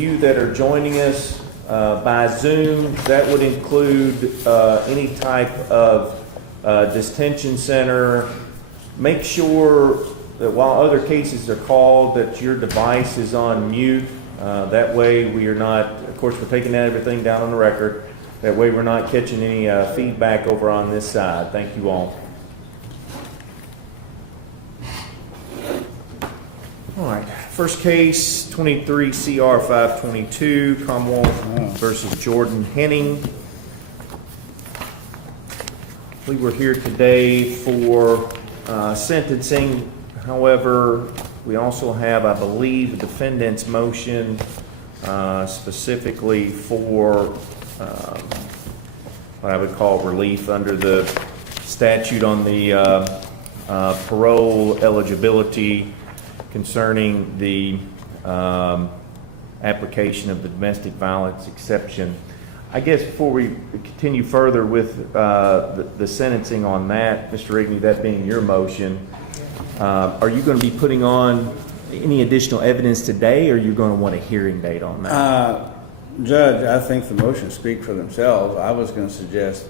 You that are joining us by Zoom, that would include any type of detention center. Make sure that while other cases are called that your device is on mute. That way we are not, of course we're taking everything down on the record. That way we're not catching any feedback over on this side. Thank you all. All right, first case, 23 CR 522, Commonwealth versus Jordan Henning. We were here today for sentencing. However, we also have, I believe, a defendant's motion specifically for what I would call relief under the statute on the parole eligibility concerning the application of the domestic violence exception. I guess before we continue further with the sentencing on that, Mr. Rigney, that being your motion, are you going to be putting on any additional evidence today, or are you going to want a hearing date on that? Judge, I think the motions speak for themselves. I was going to suggest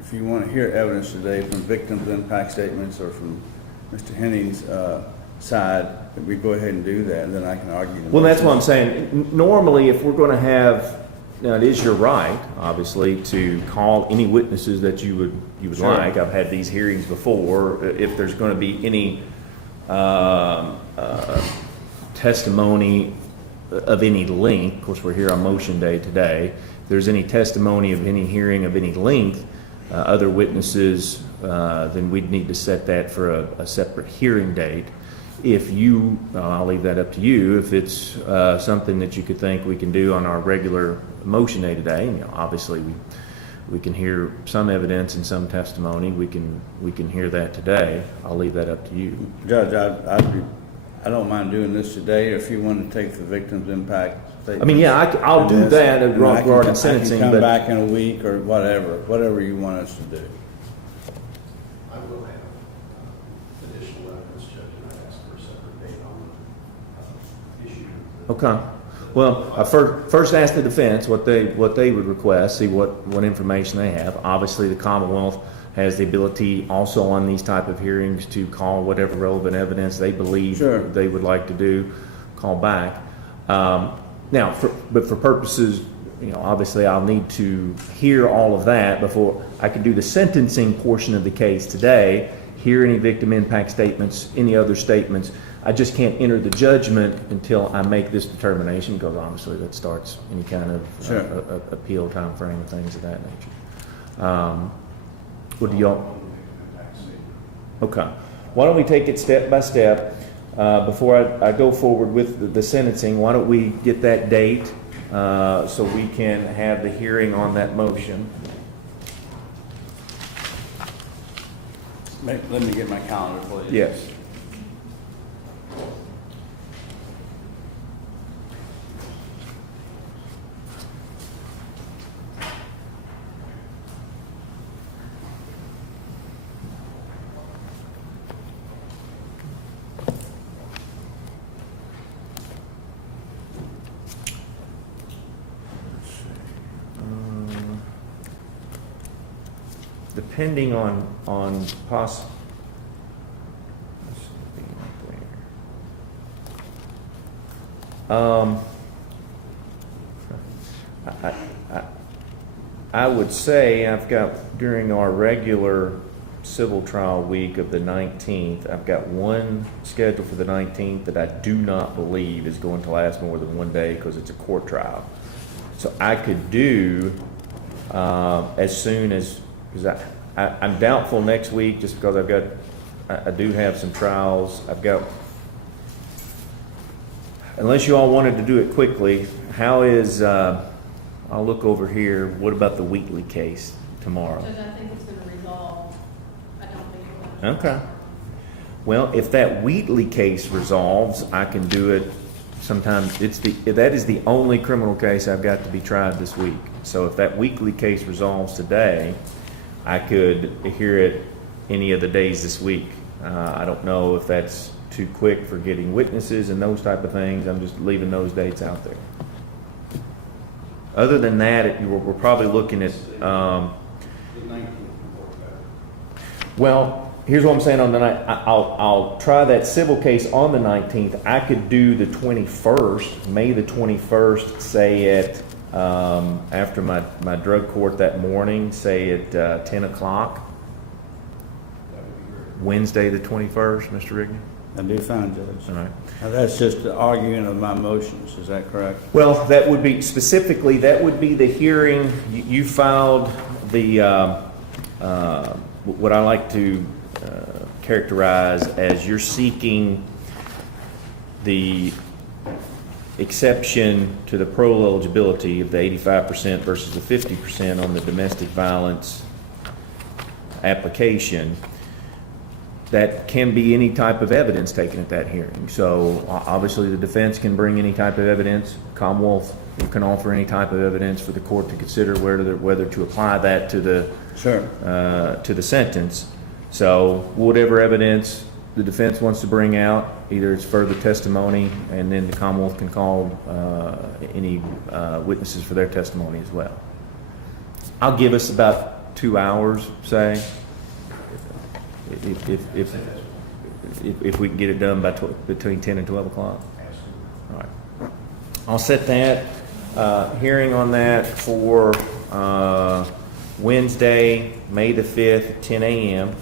if you want to hear evidence today from victims' impact statements or from Mr. Henning's side, that we go ahead and do that, and then I can argue. Well, that's what I'm saying. Normally, if we're going to have, now it is your right, obviously, to call any witnesses that you would Sure. like. I've had these hearings before. If there's going to be any testimony of any length, of course, we're here on motion day today. If there's any testimony of any hearing of any length, other witnesses, then we'd need to set that for a separate hearing date. If you, I'll leave that up to you, if it's something that you could think we can do on our regular motion day today, you know, obviously we can hear some evidence and some testimony. We can hear that today. I'll leave that up to you. Judge, I don't mind doing this today, or if you want to take the victims' impact statement. I mean, yeah, I'll do that regarding sentencing. I can come back in a week or whatever you want us to do. I will have additional evidence, Judge, and I ask for a separate date on the issue. Okay. Well, I first ask the defense what they would request, see what information they have. Obviously, the Commonwealth has the ability also on these type of hearings to call whatever relevant evidence they believe Sure. they would like to do, call back. Now, but for purposes, you know, obviously I'll need to hear all of that before I can do the sentencing portion of the case today, hear any victim impact statements, any other statements. I just can't enter the judgment until I make this determination, because obviously that starts any kind of Sure. appeal time frame and things of that nature. What do y'all? Okay. Why don't we take it step by step? Before I go forward with the sentencing, why don't we get that date so we can have the hearing on that motion? Let me get my calendar, please. Yes. Depending on possible. I would say I've got, during our regular civil trial week of the 19th, I've got one scheduled for the 19th that I do not believe is going to last more than one day because it's a court trial. So I could do as soon as, because I'm doubtful next week just because I do have some trials. I've got, unless you all wanted to do it quickly, how is, I'll look over here, what about the Wheatley case tomorrow? Judge, I think it's going to resolve. I don't think it will. Okay. Well, if that Wheatley case resolves, I can do it sometime. That is the only criminal case I've got to be tried this week. So if that Wheatley case resolves today, I could hear it any of the days this week. I don't know if that's too quick for getting witnesses and those type of things. I'm just leaving those dates out there. Other than that, we're probably looking at, The 19th would work better. well, here's what I'm saying on the night. I'll try that civil case on the 19th. I could do the 21st, May the 21st, say at, after my drug court that morning, say at 10 o'clock. That would be great. Wednesday the 21st, Mr. Rigney? I do fine, Judge. All right. Now, that's just the arguing of my motions, is that correct? Well, that would be, specifically, that would be the hearing. You filed the, what I like to characterize as you're seeking the exception to the parole eligibility of the 85% versus the 50% on the domestic violence application. That can be any type of evidence taken at that hearing. So obviously the defense can bring any type of evidence. Commonwealth can offer any type of evidence for the court to consider whether to apply that to the Sure. to the sentence. So whatever evidence the defense wants to bring out, either it's further testimony, and then the Commonwealth can call any witnesses for their testimony as well. I'll give us about 2 hours, say, if we can get it done by between 10 and 12 o'clock. All right. I'll set that hearing on that for Wednesday, May the 5th, at 10 a.m.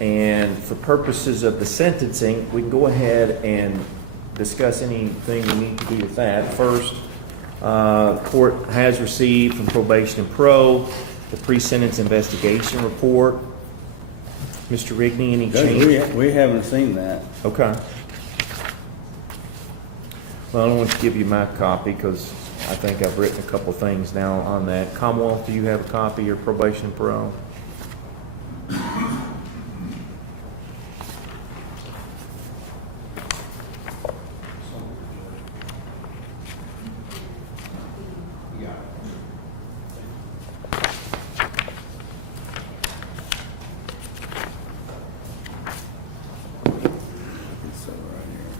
And for purposes of the sentencing, we can go ahead and discuss anything we need to do with that. First, the court has received from probation and pro the pre-sentence investigation report. Mr. Rigney, any Judge, change? we haven't seen that. Okay. Well, I don't want to give you my copy because I think I've written a couple things now on that. Commonwealth, do you have a copy of your probation and pro? Yeah. It's right here.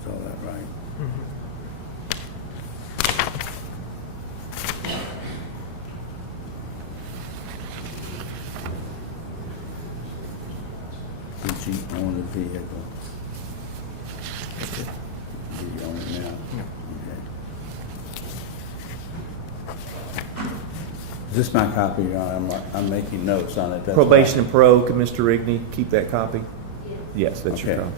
Is all that right? Did you own the vehicle? Do you own it now? Okay. Is this my copy, Your Honor? I'm making notes on it. That's Probation why. and pro, could Mr. Rigney keep that copy? Yes. Yes, that's your Okay. copy.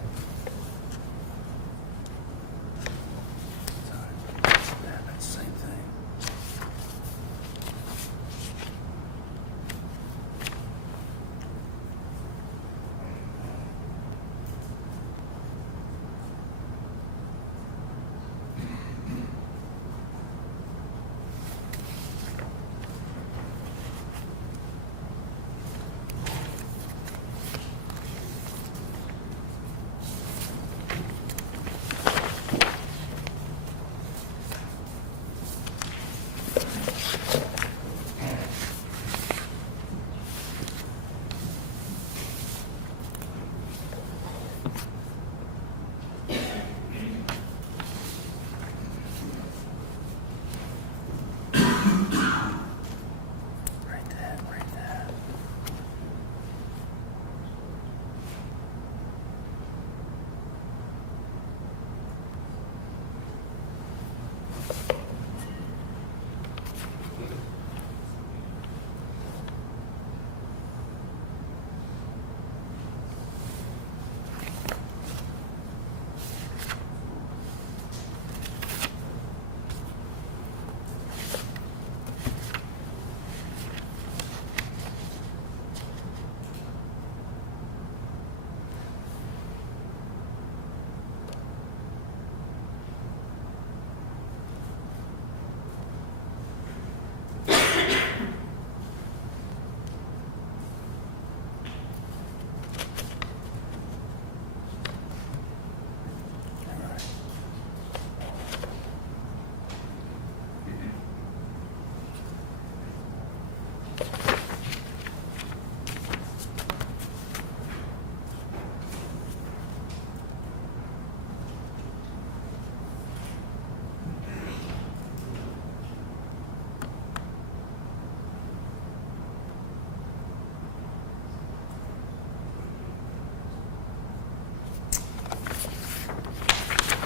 Yeah, that's the same thing.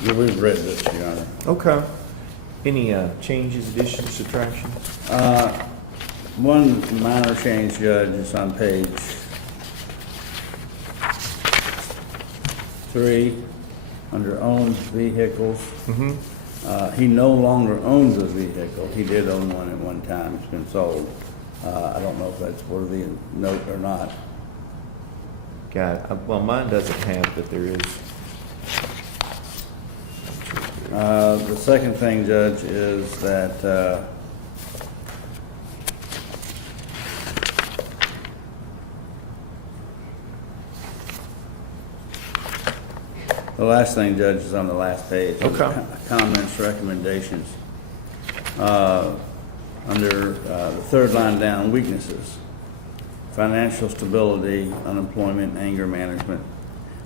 Yeah, we've read this, Your Honor. Okay. Any changes, additions, subtractions? One minor change, Judge, is on page 3, under owned vehicles. He no longer owns a vehicle. He did own one at one time. It's been sold. I don't know if that's worthy of note or not. Got it. Well, mine doesn't have, but there is. The second thing, Judge, is that the last thing, Judge, is on the last page. Okay. Comments, recommendations. Under the third line down, weaknesses. Financial stability, unemployment, anger management.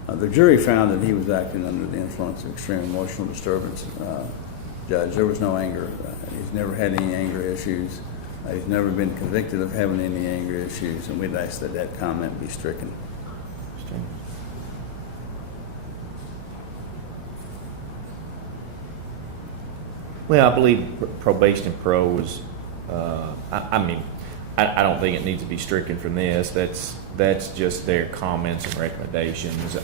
The jury found that he was acting under the influence of extreme emotional disturbance. Judge, there was no anger. He's never had any anger issues. He's never been convicted of having any anger issues, and we'd ask that that comment be stricken. Well, I believe probation pro was, I mean, I don't think it needs to be stricken from this. That's just their comments and recommendations.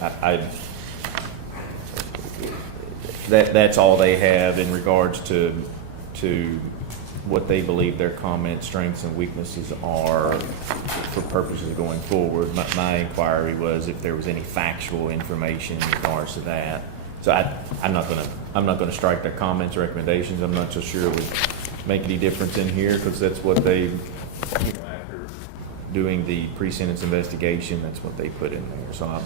That's all they have in regards to what they believe their comments, strengths, and weaknesses are for purposes of going forward. My inquiry was if there was any factual information in regards to that. So I'm not gonna strike their comments, recommendations. I'm not so sure it would make any difference in here because that's what they, after doing the pre-sentence investigation, that's what they put in there. So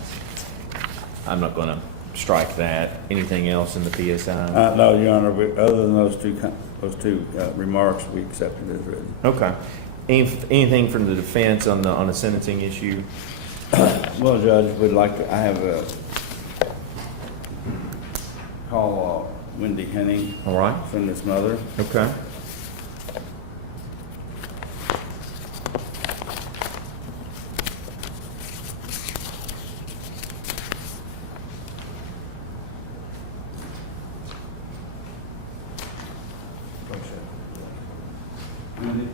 I'm not gonna strike that. Anything else in the PSI? No, Your Honor. Other than those two remarks, we accepted as written. Okay. Anything from the defense on the sentencing issue? Well, Judge, I have a call Wendy Henning, All right. defendant's mother. Okay. Wendy?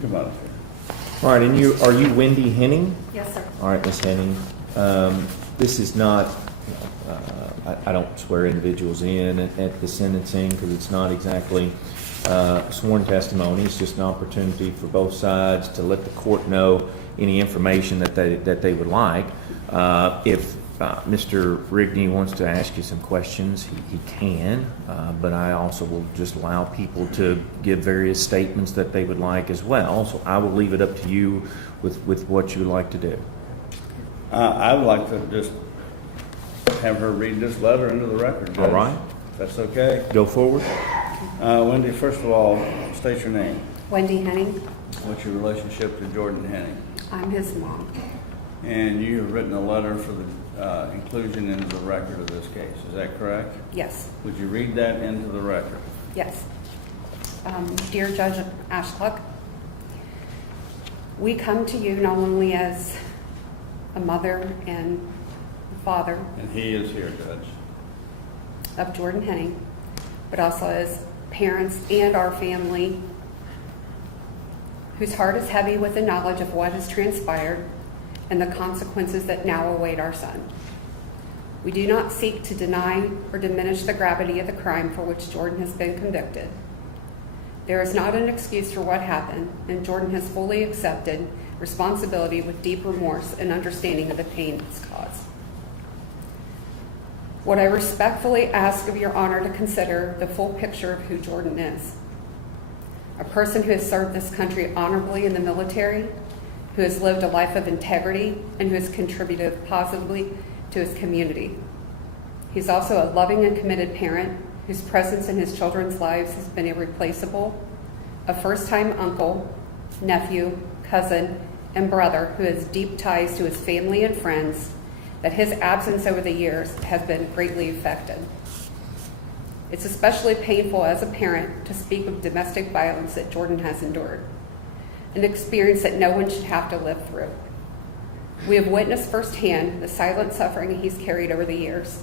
Come on up here. All right, and are you Wendy Henning? Yes, sir. All right, Ms. Henning. This is not, I don't swear individuals in at the sentencing because it's not exactly sworn testimony. It's just an opportunity for both sides to let the court know any information that they would like. If Mr. Rigney wants to ask you some questions, he can, but I also will just allow people to give various statements that they would like as well. So I will leave it up to you with what you would like to do. I would like to just have her read this letter into the record, Judge. All right. If that's okay. Go forward. Wendy, first of all, state your name. Wendy Henning. What's your relationship to Jordan Henning? I'm his mom. And you have written a letter for the inclusion into the record of this case. Is that correct? Yes, Would you read that into the record? yes. Dear Judge Ashluck, we come to you not only as a mother and father And he is here, Judge. of Jordan Henning, but also as parents and our family whose heart is heavy with the knowledge of what has transpired and the consequences that now await our son. We do not seek to deny or diminish the gravity of the crime for which Jordan has been convicted. There is not an excuse for what happened, and Jordan has fully accepted responsibility with deep remorse and understanding of the pain it's caused. What I respectfully ask of your honor to consider the full picture of who Jordan is. A person who has served this country honorably in the military, who has lived a life of integrity, and who has contributed positively to his community. He's also a loving and committed parent whose presence in his children's lives has been irreplaceable, a first-time uncle, nephew, cousin, and brother who has deep ties to his family and friends, that his absence over the years has been greatly affected. It's especially painful as a parent to speak of domestic violence that Jordan has endured, an experience that no one should have to live through. We have witnessed firsthand the silent suffering he's carried over the years,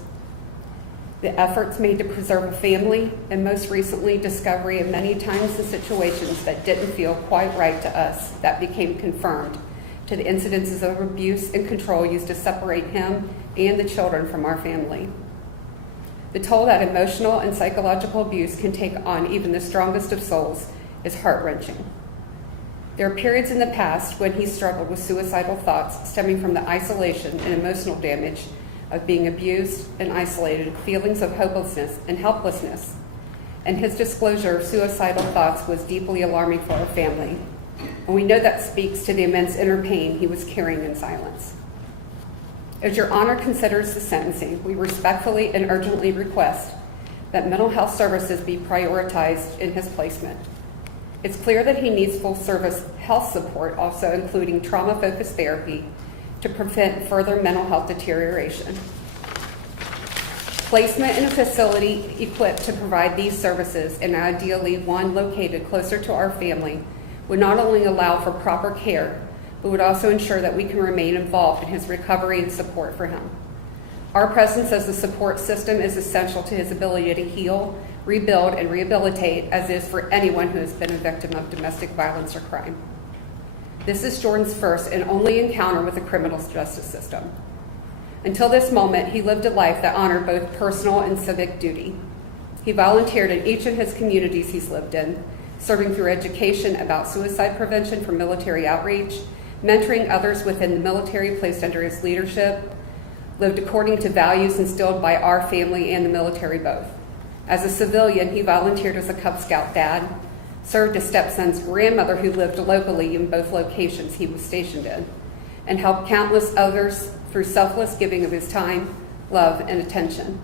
the efforts made to preserve a family, and most recently, discovery of many times and situations that didn't feel quite right to us that became confirmed to the incidences of abuse and control used to separate him and the children from our family. The toll that emotional and psychological abuse can take on even the strongest of souls is heart-wrenching. There are periods in the past when he struggled with suicidal thoughts stemming from the isolation and emotional damage of being abused and isolated, feelings of hopelessness and helplessness. And his disclosure of suicidal thoughts was deeply alarming for our family. And we know that speaks to the immense inner pain he was carrying in silence. As your honor considers the sentencing, we respectfully and urgently request that mental health services be prioritized in his placement. It's clear that he needs full service health support, also including trauma-focused therapy, to prevent further mental health deterioration. Placement in a facility equipped to provide these services, and ideally one located closer to our family, would not only allow for proper care, but would also ensure that we can remain involved in his recovery and support for him. Our presence as a support system is essential to his ability to heal, rebuild, and rehabilitate, as is for anyone who has been a victim of domestic violence or crime. This is Jordan's first and only encounter with the criminal justice system. Until this moment, he lived a life that honored both personal and civic duty. He volunteered in each of his communities he's lived in, serving through education about suicide prevention for military outreach, mentoring others within the military placed under his leadership, lived according to values instilled by our family and the military both. As a civilian, he volunteered as a Cub Scout dad, served as stepson's grandmother who lived locally in both locations he was stationed in, and helped countless others through selfless giving of his time, love, and attention.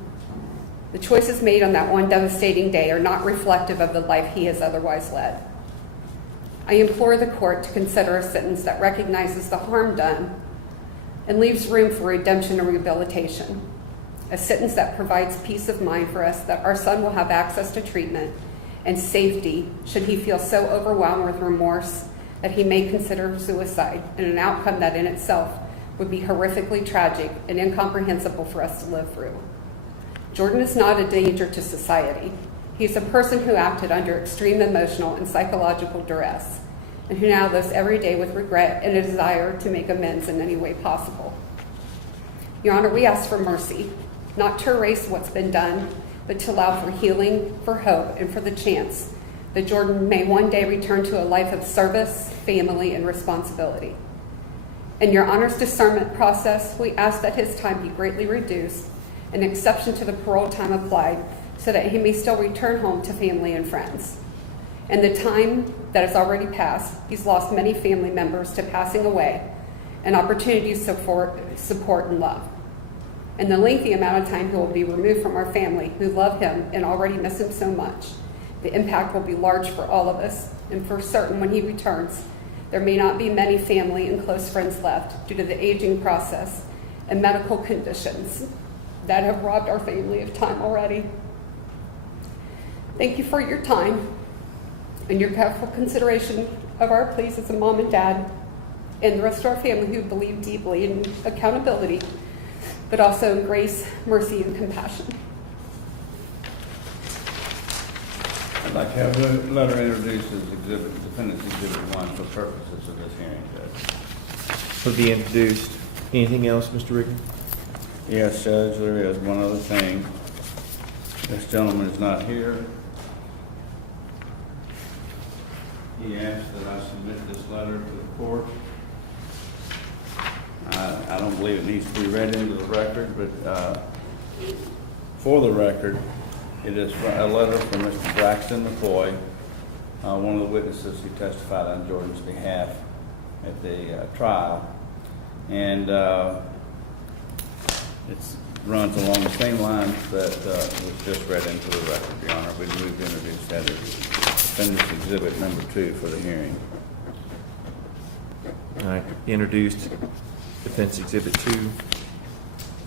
The choices made on that one devastating day are not reflective of the life he has otherwise led. I implore the court to consider a sentence that recognizes the harm done and leaves room for redemption and rehabilitation, a sentence that provides peace of mind for us that our son will have access to treatment and safety should he feel so overwhelmed with remorse that he may consider suicide, and an outcome that in itself would be horrifically tragic and incomprehensible for us to live through. Jordan is not a danger to society. He's a person who acted under extreme emotional and psychological duress, and who now lives every day with regret and a desire to make amends in any way possible. Your Honor, we ask for mercy, not to erase what's been done, but to allow for healing, for hope, and for the chance that Jordan may one day return to a life of service, family, and responsibility. In your Honor's discernment process, we ask that his time be greatly reduced, an exception to the parole time applied, so that he may still return home to family and friends. In the time that has already passed, he's lost many family members to passing away and opportunities to support and love. And the lengthy amount of time he will be removed from our family who love him and already miss him so much, the impact will be large for all of us. And for certain, when he returns, there may not be many family and close friends left due to the aging process and medical conditions that have robbed our family of time already. Thank you for your time and your careful consideration of our pleas as a mom and dad and the rest of our family who believe deeply in accountability, but also in grace, mercy, and compassion. I'd like to have the letter introduced as Defendant's Exhibit 1 for purposes of this hearing, Judge. Will be introduced. Anything else, Mr. Riggin? Yes, Judge, there is one other thing. This gentleman is not here. He asked that I submit this letter to the court. I don't believe it needs to be read into the record, but for the record, it is a letter from Mr. Braxton McCoy, one of the witnesses who testified on Jordan's behalf at the trial. And it runs along the same lines that was just read into the record, Your Honor. We move to introduce that as Defendant's Exhibit number 2 for the hearing. All right, introduced Defense Exhibit 2.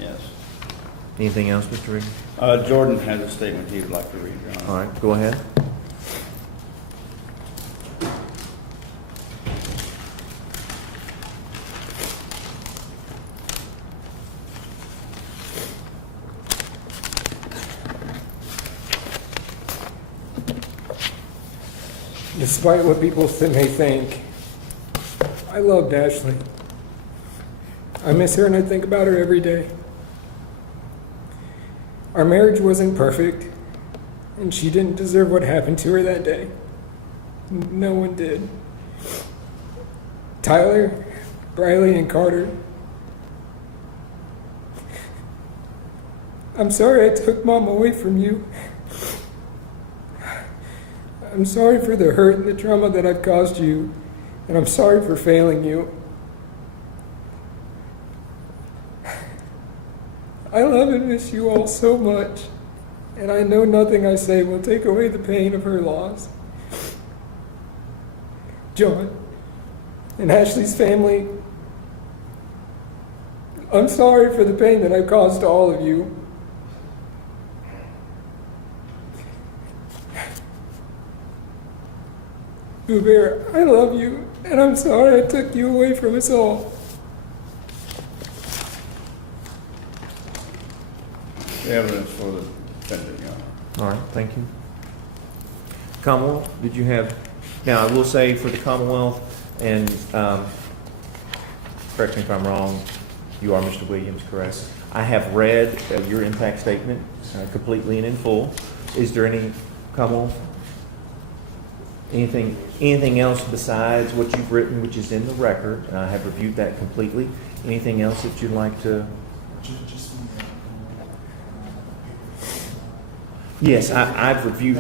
Yes. Anything else, Mr. Regan? Jordan has a statement he would like to read, Your Honor. All right, go ahead. Despite what people may think, I loved Ashley. I miss her and I think about her every day. Our marriage wasn't perfect, and she didn't deserve what happened to her that day. No one did. Tyler, Briley, and Carter, I'm sorry I took Mom away from you. I'm sorry for the hurt and the trauma that I've caused you, and I'm sorry for failing you. I love and miss you all so much, and I know nothing I say will take away the pain of her loss. John and Ashley's family, I'm sorry for the pain that I've caused to all of you. Boo Bear, I love you, and I'm sorry I took you away from us all. The evidence for the defendant, Your Honor. All right, thank you. Commonwealth, did you have, now I will say for the Commonwealth, and correct me if I'm wrong, you are Mr. Williams, correct? I have read your impact statement completely and in full. Is there any, Commonwealth? Anything else besides what you've written, which is in the record? I have reviewed that completely. Anything else that you'd like to? Yes, I have reviewed,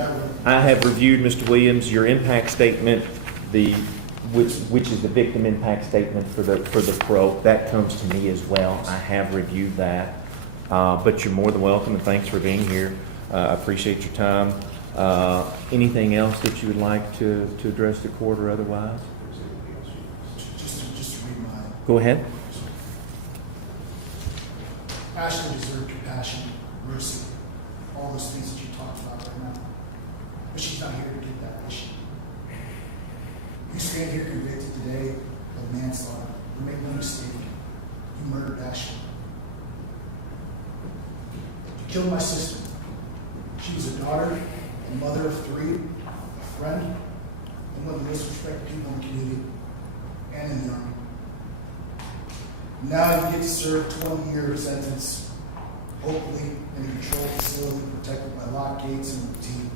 Mr. Williams, your impact statement, which is the victim impact statement for the pro. That comes to me as well. I have reviewed that. But you're more than welcome, and thanks for being here. I appreciate your time. Anything else that you would like to address the court or otherwise? Just to read my. Go ahead. Ashley deserved compassion, mercy, all those things that you talked about right now. But she's not here to get that, is she? You stand here convicted today of manslaughter. Make no mistake, you murdered Ashley. You killed my sister. She was a daughter, a mother of three, a friend, and one of the most respected people in the community and in the Army. Now you get to serve a 20-year sentence, hopefully in a controlled facility protected by locked gates and routine.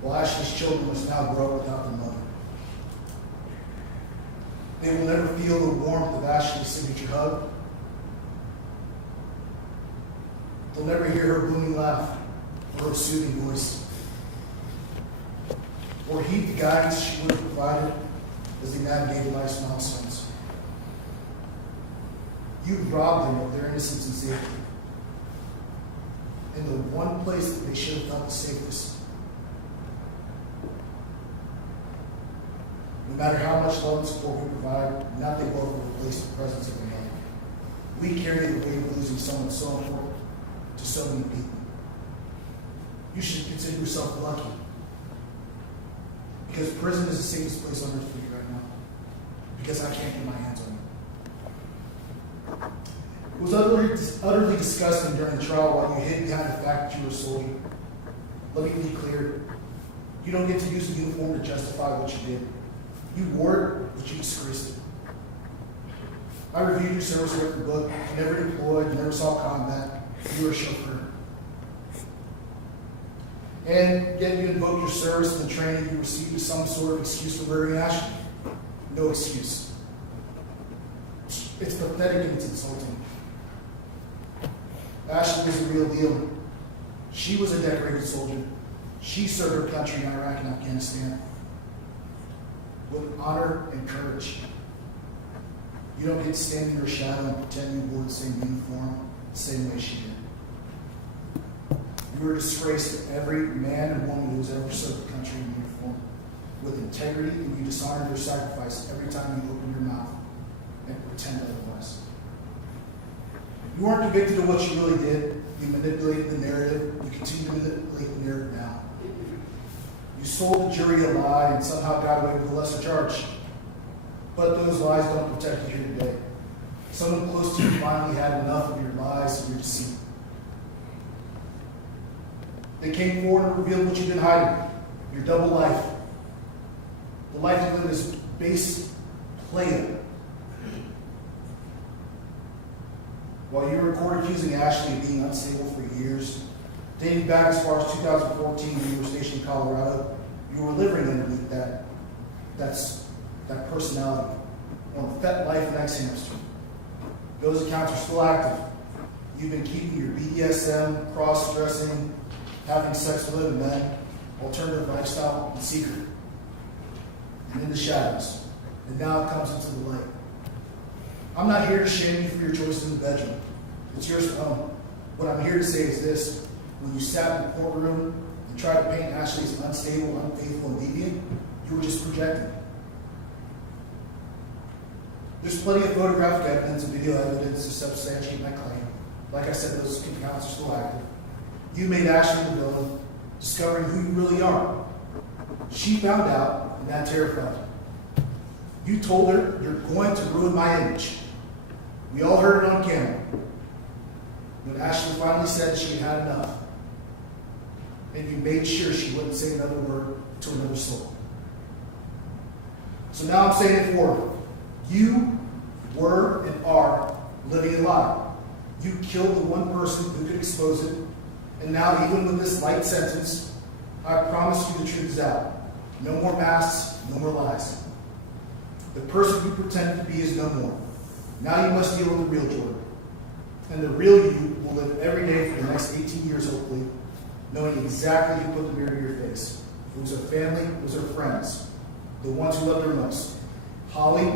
While Ashley's children must now grow up without their mother. They will never feel the warmth of Ashley's signature hug. They'll never hear her booming laugh or her soothing voice, or heed the guidance she would have provided as they navigated life's milestones. You robbed them of their innocence and safety. In the one place that they should have felt the safest. No matter how much love and support we provide, nothing will replace the presence of a mother. We carry the weight of losing someone so important to so many people. You should consider yourself lucky. Because prison is the safest place on earth for you right now. Because I can't get my hands on you. It was utterly disgusting during the trial while you hid behind the fact that you were a soldier. Let me be clear. You don't get to use the uniform to justify what you did. You wore it, but you disgraced it. I reviewed your service record book. You never deployed, you never saw combat. You were a chauffeur. And yet you invoked your service and the training you received as some sort of excuse for murdering Ashley. No excuse. It's pathetic and it's insulting. Ashley was the real deal. She was a decorated soldier. She served her country in Iraq and Afghanistan with honor and courage. You don't get to stand in her shadow and pretend you wore the same uniform the same way she did. You were a disgrace to every man and woman who has ever served the country in uniform with integrity, and you dishonored your sacrifice every time you opened your mouth and pretend otherwise. You weren't convicted of what you really did. You manipulated the narrative. You continue to manipulate the narrative now. You sold the jury a lie and somehow got away with a lesser charge. But those lies don't protect you here today. Someone close to you finally had enough of your lies and your deceit. They came forward and revealed what you've been hiding, your double life. The life you live as base player. While you were in court accusing Ashley of being unstable for years, dating back as far as 2014 when you were stationed in Colorado, you were living underneath that personality on Fet Life and X-Hamster. Those accounts are still active. You've been keeping your BDSM, cross-dressing, having sex with other men, alternative lifestyle in secret and in the shadows. And now it comes into the light. I'm not here to shame you for your choices in the bedroom. It's yours to own. What I'm here to say is this. When you sat in the courtroom and tried to paint Ashley as unstable, unfaithful, and deviant, you were just projecting. There's plenty of photographic evidence and video evidence to substantiate my claim. Like I said, those accounts are still active. You made Ashley the villain, discovering who you really are. She found out, and that terrified her. You told her, you're going to ruin my image. We all heard it on camera. When Ashley finally said she had had enough, and you made sure she wouldn't say another word to another soul. So now I'm saying it for her. You were and are living a lie. You killed the one person who could expose it, and now even with this light sentence, I promise you the truth is out. No more masks, no more lies. The person you pretended to be is no more. Now you must deal with the real Jordan. And the real you will live every day for the next 18 years, hopefully, knowing exactly who put the mirror to your face. It was her family, it was her friends, the ones who loved her most. Holly,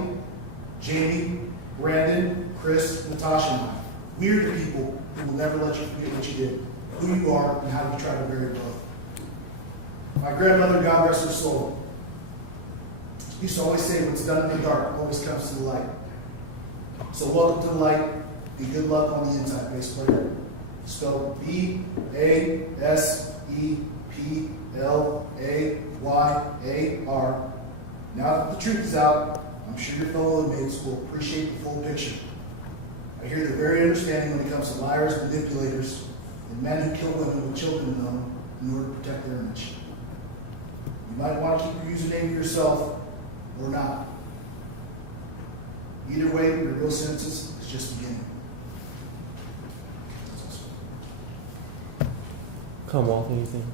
Jamie, Brandon, Chris, Natasha, and I. We are the people who will never let you forget what you did, who you are, and how you tried to bury both. My grandmother, God rest her soul, used to always say, what's done in the dark always comes to the light. So welcome to the light, and good luck on the inside, bass player. Spelled B-A-S-E-P-L-A-Y-A-R. Now that the truth is out, I'm sure your fellow inmates will appreciate the full picture. I hear they're very understanding when it comes to liars, manipulators, and men who kill women with children in them in order to protect their image. You might want to keep your username to yourself or not. Either way, your real sentence is just beginning. Commonwealth, anything?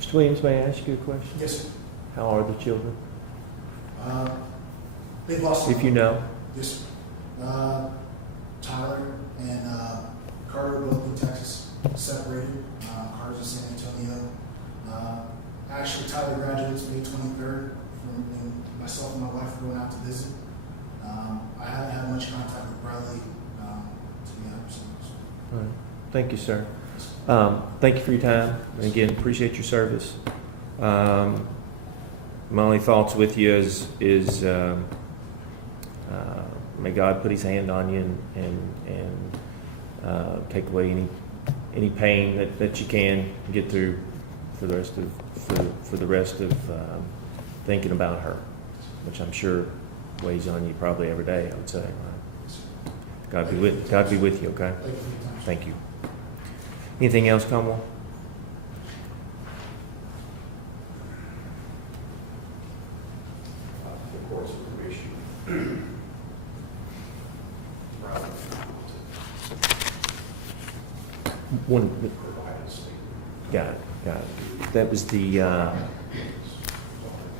Mr. Williams, may I ask you a question? Yes, sir. How are the children? They've lost. If you know. Yes, sir. Tyler and Carter are both in Texas, separated. Carter's in San Antonio. Actually, Tyler graduates May 23rd, and myself and my wife are going out to visit. I haven't had much contact with Bradley, to be honest. All right. Thank you, sir. Thank you for your time. And again, appreciate your service. My only thoughts with you is may God put His hand on you and take away any pain that you can get through for the rest of thinking about her, which I'm sure weighs on you probably every day. I would say. Right? God be with you. Okay. Thank you. Anything else, Commonwealth? The court's information. One. Provide a statement. Got it. That was the.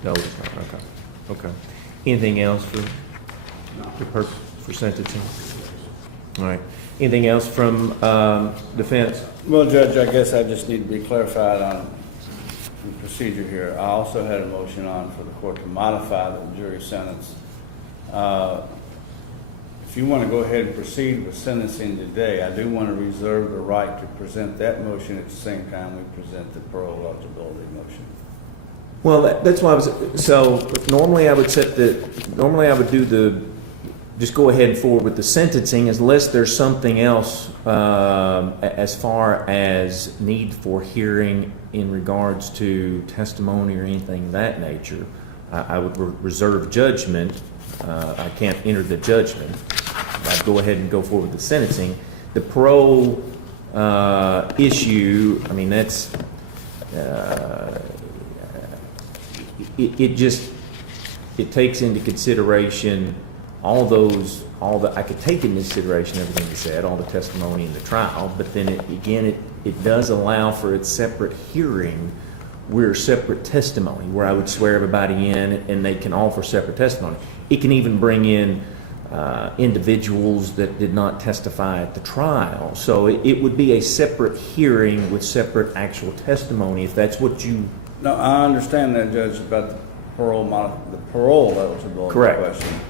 No, it's not. Okay. Anything else for sentencing? All right. Anything else from defense? Well, Judge, I guess I just need to be clarified on the procedure here. I also had a motion on for the court to modify the jury sentence. If you want to go ahead and proceed with sentencing today, I do want to reserve the right to present that motion at the same time we present the parole eligibility motion. Well, that's why I was. So normally I would do just go ahead and forward with the sentencing unless there's something else as far as need for hearing in regards to testimony or anything of that nature. I would reserve judgment. I can't enter the judgment. I'd go ahead and go forward with the sentencing. The parole issue, I mean, that's it takes into consideration I could take into consideration everything you said, all the testimony in the trial, but then it does allow for its separate hearing where separate testimony, where I would swear everybody in and they can offer separate testimony. It can even bring in individuals that did not testify at the trial. So it would be a separate hearing with separate actual testimony if that's what you... No, I understand that, Judge, about the parole eligibility Correct. question.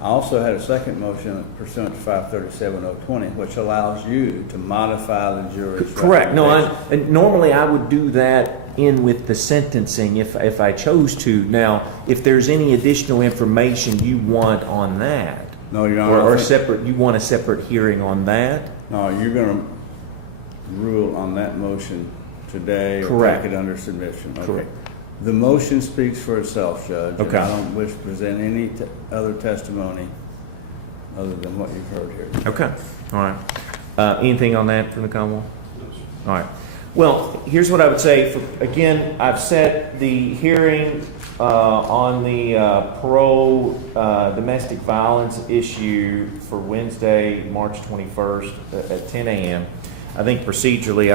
I also had a second motion pursuant to 537-020, which allows you to modify the jury's Correct. No, recommendation. normally I would do that in with the sentencing if I chose to. Now, if there's any additional information you want on that, No, Your Honor. or separate, you want a separate hearing on that? No, you're going to rule on that motion today or Correct. take it under submission. Okay. Correct. The motion speaks for itself, Judge. Okay. And I don't wish to present any other testimony other than what you've heard here. Okay. All right. Anything on that from the Commonwealth? All right. Well, here's what I would say. Again, I've set the hearing on the parole domestic violence issue for Wednesday, March 21st at 10 a.m. I think procedurally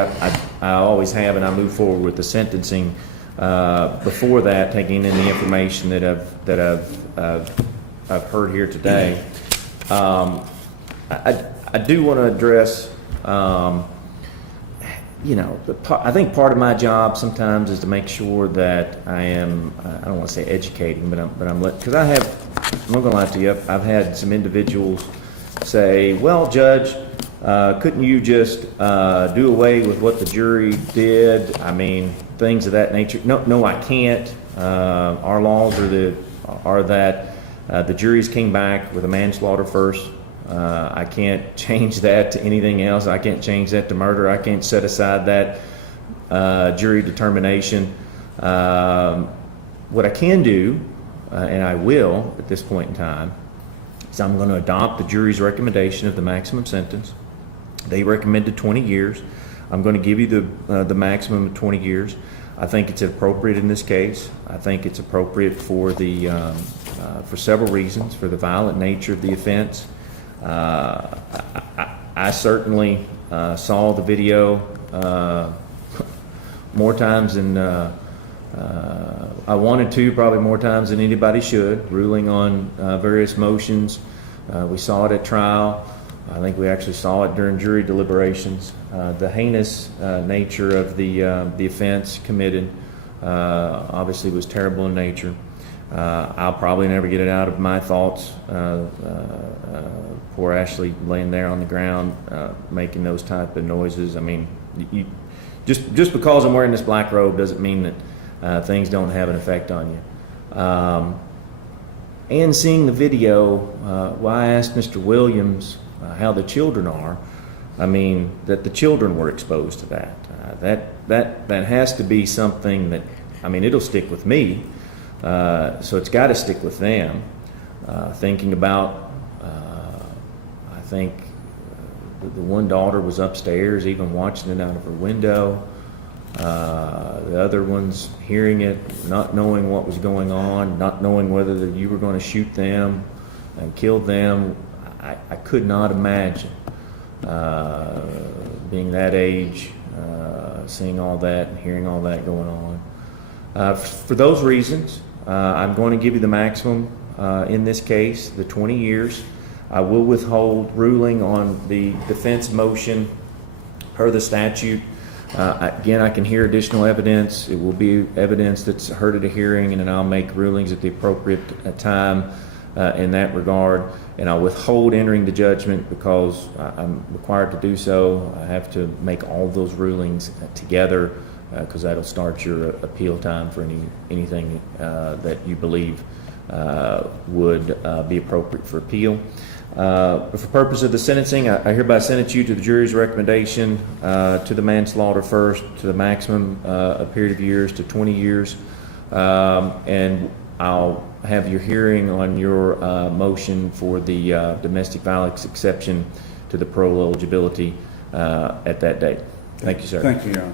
I always have, and I move forward with the sentencing before that, taking in the information that I've heard here today. I do want to address. I think part of my job sometimes is to make sure that I am, I don't want to say educating, but I'm because I'm not going to lie to you, I've had some individuals say, well, Judge, couldn't you just do away with what the jury did? I mean, things of that nature. No, I can't. Our laws are that the juries came back with a manslaughter first. I can't change that to anything else. I can't change that to murder. I can't set aside that jury determination. What I can do, and I will at this point in time, is I'm going to adopt the jury's recommendation of the maximum sentence. They recommended 20 years. I'm going to give you the maximum of 20 years. I think it's appropriate in this case. I think it's appropriate for for several reasons, for the violent nature of the offense. I certainly saw the video more times than I wanted to, probably more times than anybody should, ruling on various motions. We saw it at trial. I think we actually saw it during jury deliberations. The heinous nature of the offense committed obviously was terrible in nature. I'll probably never get it out of my thoughts. Poor Ashley laying there on the ground making those type of noises. I mean, just because I'm wearing this black robe doesn't mean that things don't have an effect on you. And seeing the video, I asked Mr. Williams how the children are. I mean, that the children were exposed to that. That has to be something that, I mean, it'll stick with me. So it's got to stick with them. Thinking about, I think the one daughter was upstairs, even watching it out of her window. The other one's hearing it, not knowing what was going on, not knowing whether you were going to shoot them and kill them. I could not imagine being that age, seeing all that and hearing all that going on. For those reasons, I'm going to give you the maximum in this case, the 20 years. I will withhold ruling on the defense motion per the statute. Again, I can hear additional evidence. It will be evidence that's heard at a hearing, and then I'll make rulings at the appropriate time in that regard. And I'll withhold entering the judgment because I'm required to do so. I have to make all those rulings together because that'll start your appeal time for anything that you believe would be appropriate for appeal. For purpose of the sentencing, I hereby sentence you to the jury's recommendation to the manslaughter first, to the maximum a period of years to 20 years. And I'll have your hearing on your motion for the domestic violence exception to the parole eligibility at that date. Thank you, sir. Thank you, Your Honor.